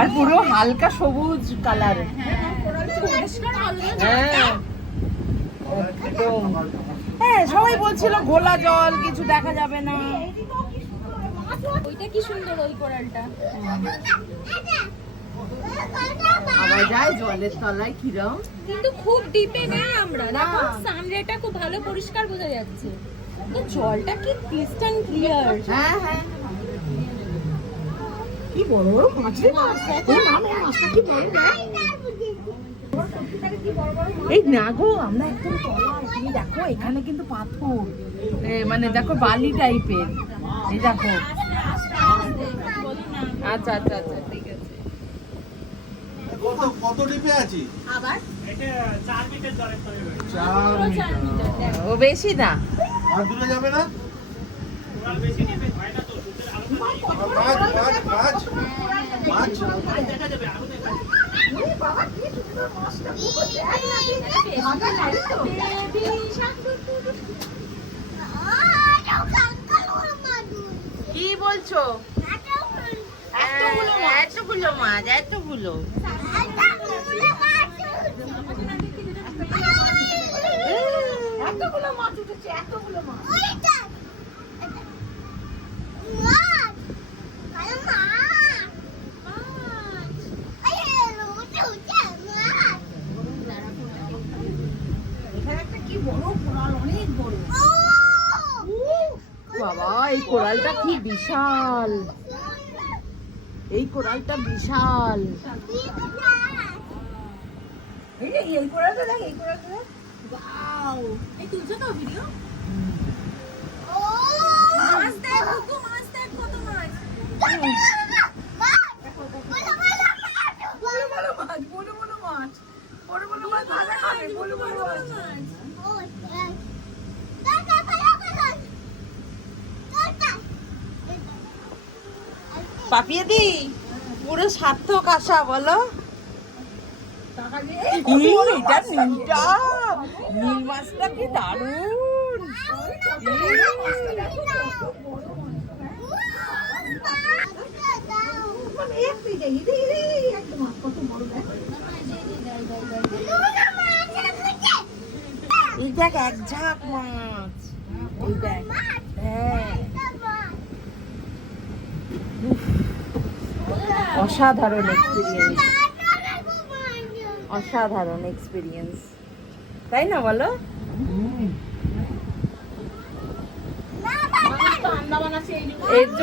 আর পুরো হালকা সবুজ কালার। হ্যাঁ সবাই বলছিল ঘোলা জল, কিছু দেখা যাবে না। ওইটা কি সুন্দর ওই কোরালটা। আবার যায় জলের তলায় কিরম, কিন্তু খুব ডিপে নেই আমরা। দেখো সানরেটা খুব ভালো পরিষ্কার বোঝা যাচ্ছে। তো জলটা কি ক্রিস্টাল ক্লিয়ার। হ্যাঁ হ্যাঁ কি বড় বড় মাছ রে। এই না গো, আমরা একদম তলায়, তুমি দেখো এখানে কিন্তু পাথর, মানে দেখো বালি টাইপের, এই দেখো। আচ্ছা আচ্ছা আচ্ছা ঠিক আছে। কত ডিপে আছি? আবার এটা 4 মিটার জলের তলে রয়েছে। 4 মিটার। ও বেশি না। আর দূরে যাবে না? ওরা বেশি ডিপে হয় না তো, সূর্যের আলো মাছ মাছ মাছ মাছ দেখা যাবে, আলো দেখা যাবে। কি বলছো? এতগুলো মাছ, এতগুলো মাছ উঠেছে, এতগুলো মাছ। এখানে একটা কি বড় কোরাল, অনেক বড়। বাবা এই কোরালটা কি বিশাল, এই কোরালটা বিশাল। এই কোরালটা দেখ, এই কোরালটা দেখ। ওয়াও, এই তুলছো তো ভিডিও? মাছ দেখ, গুগু মাছ দেখ, কত মাছ। বড় বড় মাছ, বড় বড় মাছ, বড় বড় মাছ ভাজা খাবে, বড় বড় মাছ। পাপিয়ে দি পুরো সার্থক আশা বলো। এটা নীলটা, নীল মাছটা কি দারুণ। এই দেখ এক ঝাঁক মাছ, এই দেখ। হ্যাঁ অসাধারণ এক্সপিরিয়েন্স, অসাধারণ এক্সপিরিয়েন্স, তাই না বলো? এর জন্য